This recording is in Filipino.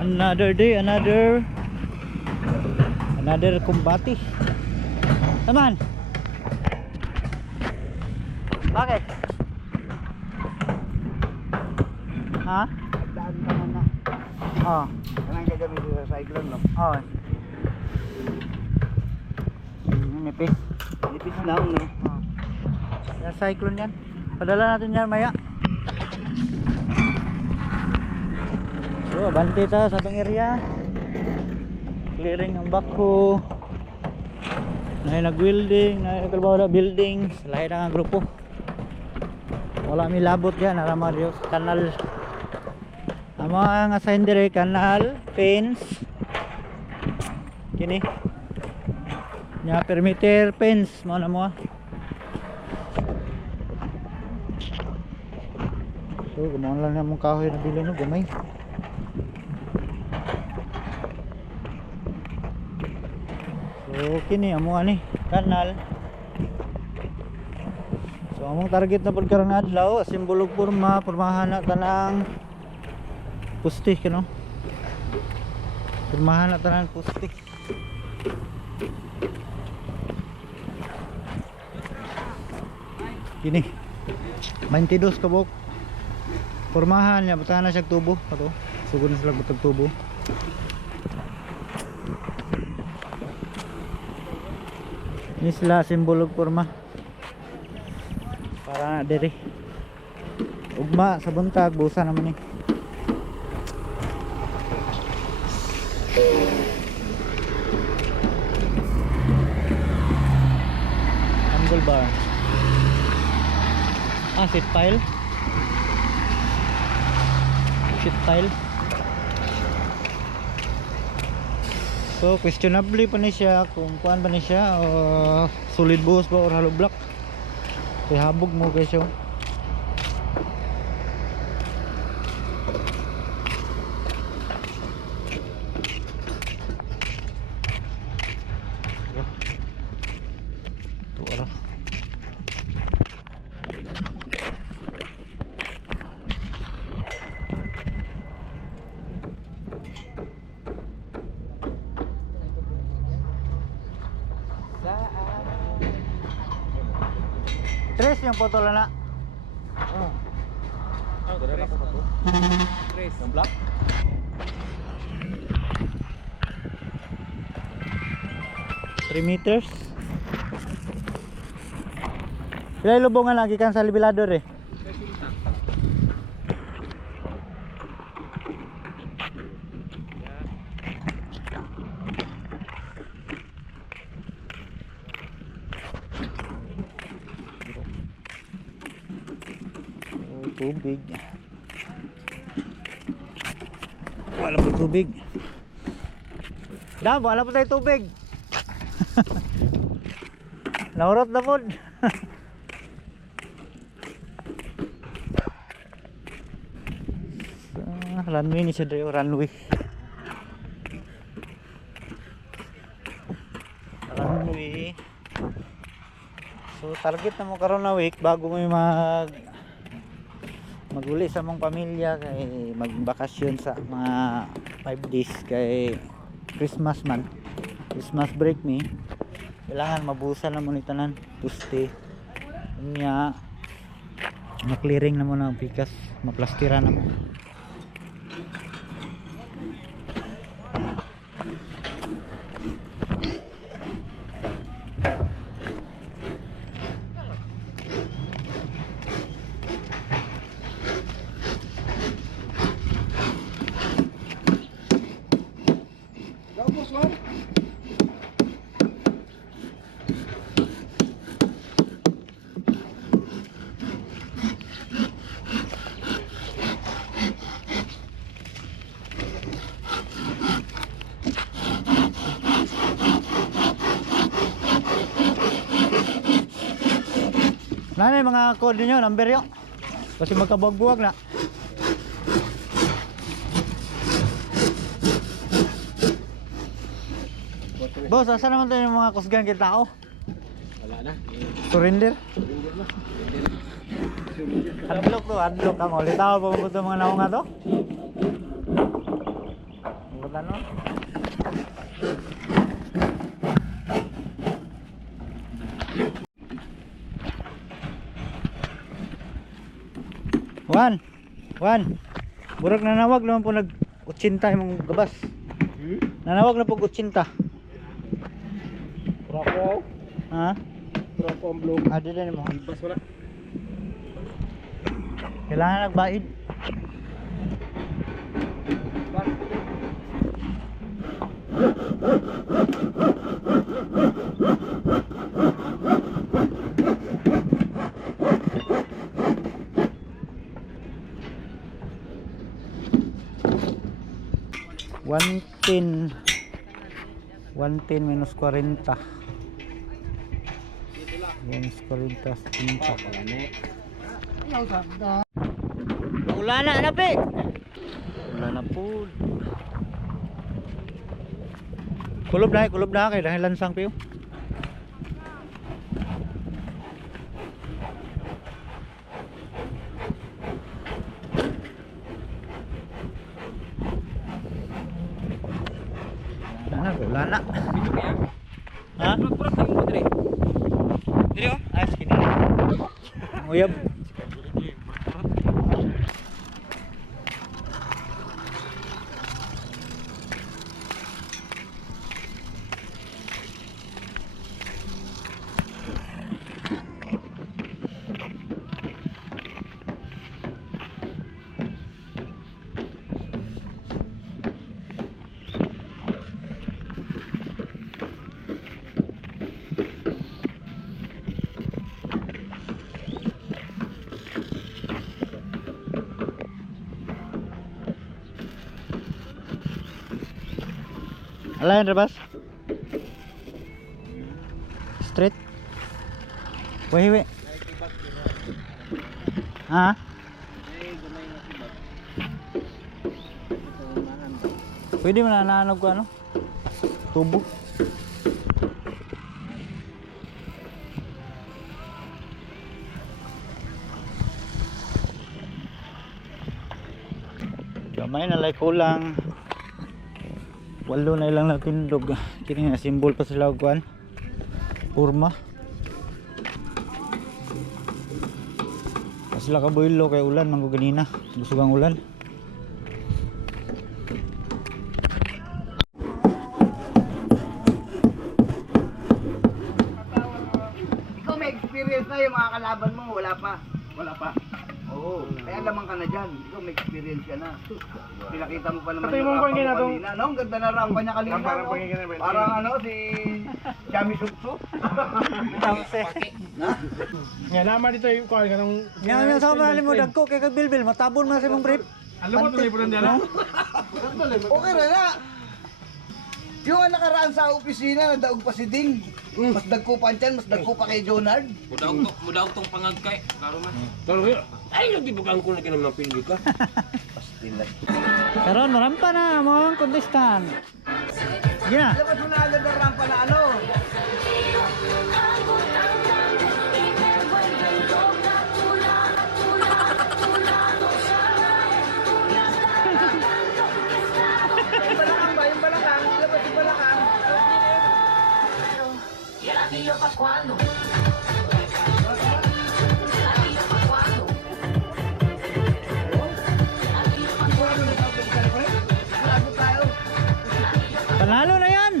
Another day, another kumbati. Naman. Bakit? Ha? Daan ka man na. Oh. Kanang gagamit sa cyclone, no? Oh. Nipis. Nipis lang, no? Oh. Yan cyclone yan. Padala natin yan maya. So, abante tayo sa atong area. Clearing ang bako. Nay nag-welding, nay nagtrabaho na building, lahi na nga grupo. Wala mi labot yan, arama Dios kanal. Ang mga assign dire kanal, fence. Kini. Nya perimeter fence mo na mo. So, gumawa lang na mong kahoy na bilhin no, gamay. So, kini amo ani kanal. So, among target na pud karong adlaw, simbolog pormahan na tanang pusti kano. Pormahan na tanang pusti. Kini 22 kabok. Pormahan niya butahan na siya tubo ato. Sugod na sila butag tubo. Ini sila simbolog porma para diri ugma sa buntag busa naman ni. Angle bar sheet pile so questionably pa ni siya kung kuan ba ni siya o solid buhos ba or hollow block kaya habog mo guys yung ito ara tres yung photo lang na. Oh, dala ko pa to. Tres. Ang black? Three meters. Pilay lubungan lagi kan sa libilador eh. Tubig. Wala po tubig. Dabo, wala po tayo tubig. Naurot na po. Runway ni siya dayo, runway. Runway. So target na mo karon na week bago mo maguli sa mong pamilya kay magbakasyon sa mga 5 days kay Christmas man, Christmas break ni kailangan mabusan na mo ni tanan puste niya na-clearing na mo na ang pikas, maplastira na mo. Nanay mga code niyo, number yo. Kasi magkabuwag-buwag na. Boss, asa naman tayo yung mga kusgan kita tao? Wala na. Surrender? Adlock to, adlock ang ulit tao pa mga mga naong nga to? Juan. Burag nanawag naman po nag-80 imong gabas. Nanawag na po 80. Trako. Ha? Trako ang blue. Adi din mo. Bas wala. Kailangan nagbaid. $110 minus 40 minus 40 tinta. Ulan na pe. Ulan na po. Kulob na kay dahil lansang piyo. Wala na. Dito kaya? Ha? Pura tayo mo dire. Dire oh. Ah, skinny. Uyab. Alayan rabas. Straight. Wewe. Ha? Pwede man nananog ko ano? Tubo. Gamay na like kulang. Walo na ilang natindog. Kini nga simbol pa sila og kuan. Purma. Sila ka boylo kay ulan manggo ganina. Gusugang ulan. Ikaw may experience na yung mga kalaban mo, wala pa. Wala pa. Oo. Kaya lamang ka na dyan. Ikaw may experience ka na. Pinakita mo pa naman Pati mo rampa pangingin na tong- kanina. No, ang ganda na rampa niya kanina. Parang no? pangingin na ba? Parang ano, si Chami Sukso. Tamse. Nga naman dito yung kuha kanang Nga sa mga mo dagko kay kag bilbil matabon man sa imong brief. Alam mo ito yung diyan. Okay na na. Yung nga nakaraan sa opisina, nadaog pa si Ding. Mas dagko pa dyan, mas dagko pa kay Jonard. Mudaog tong pangagkay, klaro man. Ay, nagdibukan ko na kinamang pildi ka. Karon marampa na mga contestant. Yeah. Labas mo na agad ang rampa na ano. Yung balakang ba? Yung balakang? Labas yung balakang. Panalo na yan.